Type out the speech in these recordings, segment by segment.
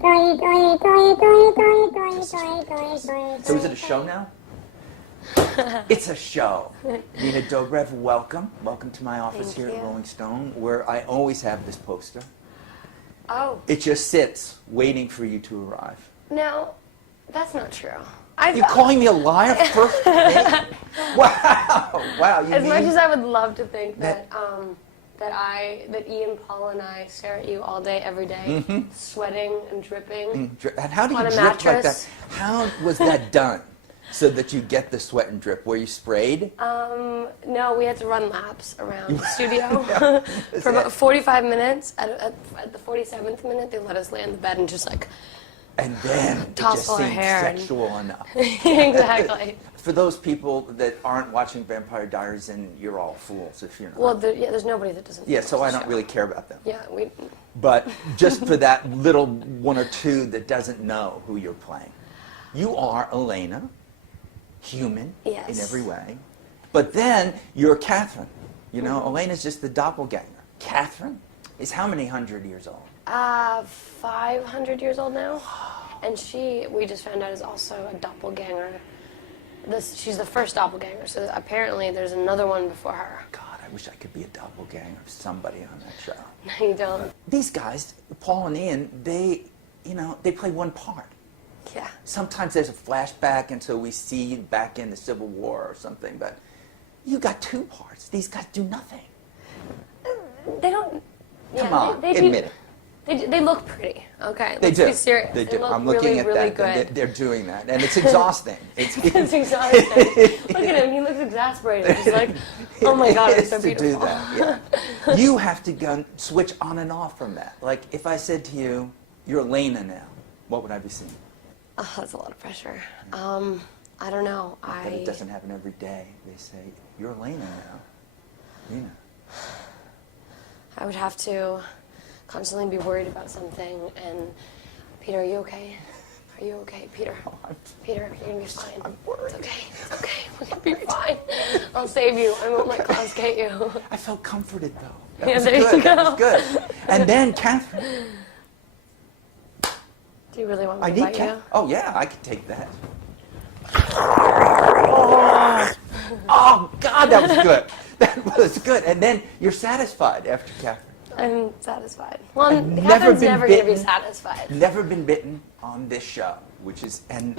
So is it a show now? It's a show. Nina Dobrev, welcome. Welcome to my office here at Rolling Stone, where I always have this poster. Oh. It just sits, waiting for you to arrive. No, that's not true. You're calling me a liar first? Wow. Wow. As much as I would love to think that Ian, Paul, and I stare at you all day, every day, sweating and dripping. And how do you on a drip mattress. like that? How was that done? So that you get the sweat and drip? Were you sprayed? No, we had to run laps around the studio for about 45 minutes. At the 47th minute, they let us lay on the bed and just like... And then it just seemed sexual enough. Exactly. For those people that aren't watching Vampire Diaries, and you're all fools if you're not. Well, there's nobody that doesn't. Yeah, so I don't really care about them. Yeah, we... But just for that little one or two that doesn't know who you're playing. You are Elena, human in every way. But then you're Catherine. You know, Elena's just the doppelganger. Catherine is how many hundred years old? 500 years old now. And we just found out, is also a doppelganger. She's the first doppelganger, so apparently there's another one before her. God, I wish I could be a doppelganger of somebody on that show. No, you don't. These guys, Paul and Ian, they play one part. Yeah. Sometimes there's a flashback, and so we see back in the Civil War or something, but you got two parts. These guys do nothing. They don't... Come on, admit it. They look pretty, okay? They do. Be serious. They do. Look I'm looking really, at really that. good. They're doing that, and it's exhausting. It's exhausting. Look at him. He looks exasperated. He's like, oh my God, it's so beautiful. To do that, yeah. You have to switch on and off from that. Like, if I said to you, you're Elena now, what would I be seeing? Oh, that's a lot of pressure. I don't know. But it doesn't happen every day. They say, you're Elena now. Nina. I would have to constantly be worried about something. And Peter, are you okay? Are you okay, Peter? Peter, you're gonna be fine. I'm worried. It's okay. It's okay. We're gonna be fine. I'll save you. I won't let Klaus get you. I felt comforted though. That was good. That was good. And then Catherine. Do you really want me to bite you? Oh yeah, I could take that. Oh God, that was good. That was good. And then you're satisfied after Catherine. I'm satisfied. Well, Catherine's never going to be satisfied. Never been bitten on this show, which is a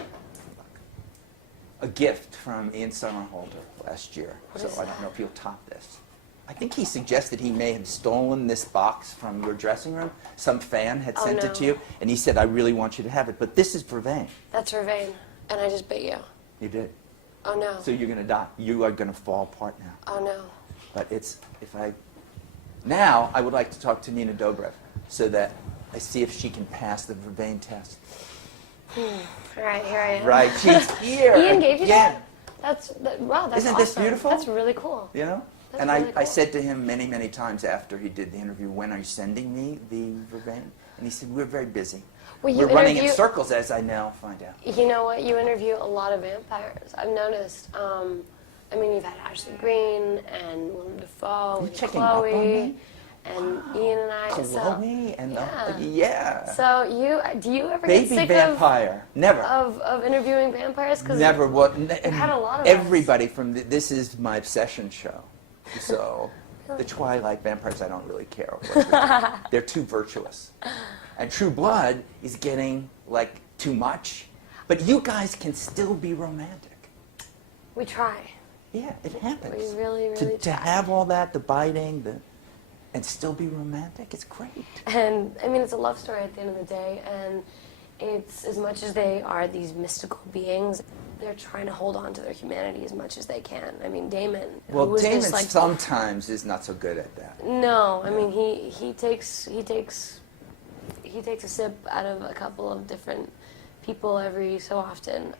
gift from Ian Somerhalder last year. So I don't know if you'll top this. I think he suggested he may have stolen this box from your dressing room. Some fan had sent it to you, and he said, I really want you to have it. But this is Vervain. That's Vervain, and I just bit you. You did. Oh, no. So you're going to die. You are going to fall apart now. Oh, no. But now I would like to talk to Nina Dobrev so that I see if she can pass the Vervain test. All right, here I am. Right, she's here. Ian gave you that? Wow, that's Isn't awesome. this beautiful? That's really cool. You know? That's and really cool. I said to him many, many times after he did the interview, when are you sending me the Vervain? And he said, we're very busy. Well, we're running in circles, as I now find out. You know what? You interview a lot of vampires. I've noticed. I mean, you've had Ashley Greene and Willem Dafoe and Chloe and Ian and I. Chloe and yeah. So do you ever Baby get sick vampire? Never. Of interviewing vampires? Cause never. Well, you've had a lot of everybody from this is my obsession show. So the Twilight vampires, I don't really care. They're too virtuous. And True Blood is getting like too much. But you guys can still be romantic. We try. Yeah, it happens. We really, really to have all that, the biting, and still be romantic, it's great. And I mean, it's a love story at the end of the day, and it's as much as they are these mystical beings, they're trying to hold on to their humanity as much as they can. I mean, Damon. Well, Damon sometimes is not so good at that. No, I mean he takes a sip out of a couple of different people every so often.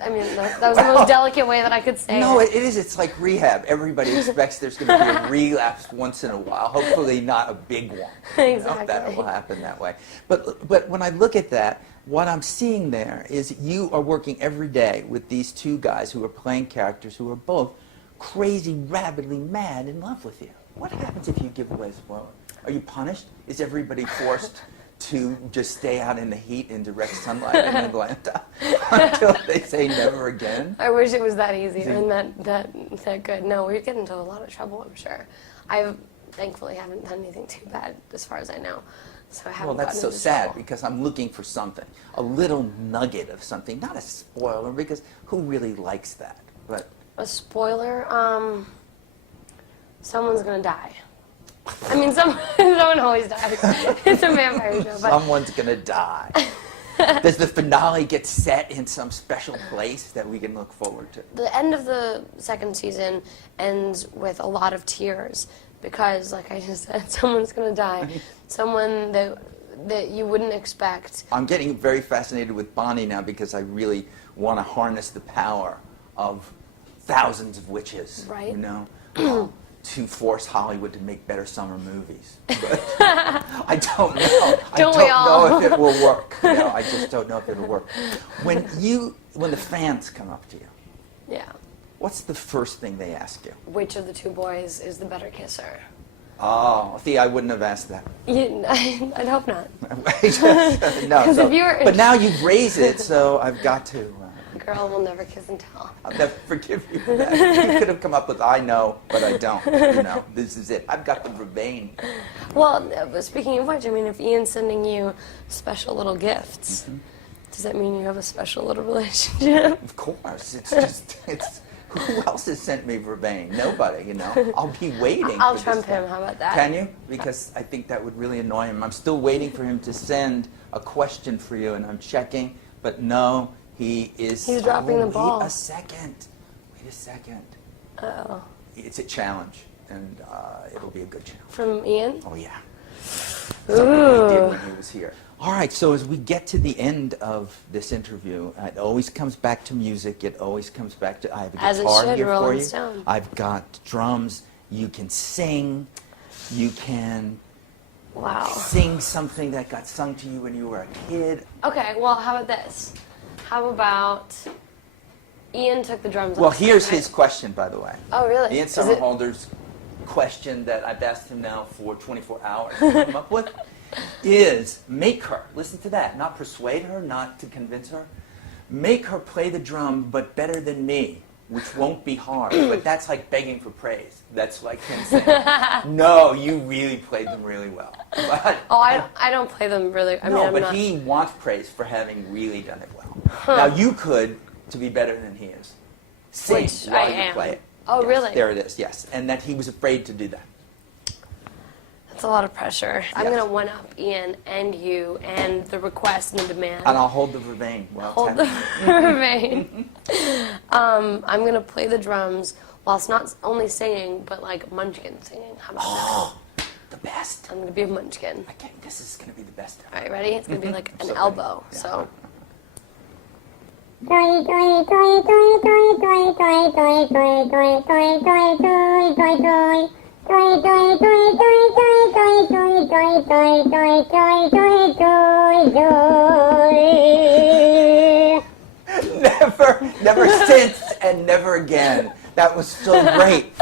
I mean, that was the most delicate way that I could say it. No, it is. It's like rehab. Everybody expects there's going to be a relapse once in a while. Hopefully not a big one. Exactly. That will happen that way. But when I look at that, what I'm seeing there is you are working every day with these two guys who are playing characters who are both crazy, rabidly mad in love with you. What happens if you give away spoilers? Are you punished? Is everybody forced to just stay out in the heat in direct sunlight in Atlanta until they say never again? I wish it was that easy and that good. No, we'd get into a lot of trouble, I'm sure. I thankfully haven't done anything too bad as far as I know. So I haven't. Well, that's so into sad trouble. because I'm looking for something, a little nugget of something, not a spoiler, because who really likes that? But a spoiler, someone's gonna die. I mean, someone always dies. It's a vampire show, but someone's gonna die. Does the finale get set in some special place that we can look forward to? the end of the second season ends with a lot of tears because, like I just said, someone's gonna die. Someone that you wouldn't expect. I'm getting very fascinated with Bonnie now because I really want to harness the power of thousands of witches, Right. you know, to force Hollywood to make better summer movies. But I don't know. I don't know if it will work. You know, I just don't know if it'll work. When the fans come up to you, Yeah. what's the first thing they ask you? Which of the two boys is the better kisser? Oh, see, I wouldn't have asked that. I'd hope not. No, if you were- but now you've raised it, so I've got to. A girl will never kiss and tell. I'll never forgive you for that. You could have come up with, I know, but I don't. You know, this is it. I've got the vervain. Well, speaking of which, I mean, if Ian's sending you special little gifts, does that mean you have a special little relationship? Of course. It's just, who else has sent me vervain? Nobody, you know. I'll be waiting I'll for trump this him. How about that? Can you? Because I think that would really annoy him. I'm still waiting for him to send a question for you, and I'm checking, but no, he's dropping the ball. Wait a second. Uh-oh. It's a challenge, and it'll be a good challenge. From Ian? Oh, yeah. Something he did when he was here. All right, so as we get to the end of this interview, it always comes back to music. It always comes back to, I have a As it guitar should, here for Rolling you. Stone. I've got drums. You can sing. You can Wow. sing something that got sung to you when you were a kid. Okay, well, how about this? How about Ian took the drums Well, off here's tonight. his question, by the way. Oh, really? Ian Is it- Somerhalder's question that I've asked him now for 24 hours to come up with is make her, listen to that, not persuade her, not to convince her, make her play the drum but better than me, which won't be hard. But that's like begging for praise. That's like him saying, no, you really played them really well. But, Oh, I don't play them really. I mean, no, I'm but not. he wants praise for having really done it well. Now you could, to be better than he is, sing Which while I you am. play it. Oh, Yes, really? There it is, yes. And that he was afraid to do that. That's a lot of pressure. I'm Yes. going to one-up Ian and you and the request and the demand. And I'll hold the vervain. Well, Hold the vein. I'm going to play the drums whilst not only singing, but like munchkin singing. How about Oh, the best. that? I'm going to be a munchkin. Okay, this is going to be the best. All right, ready? It's going to be like an So elbow. ready. Yeah. So. Never since and never again. That was so great.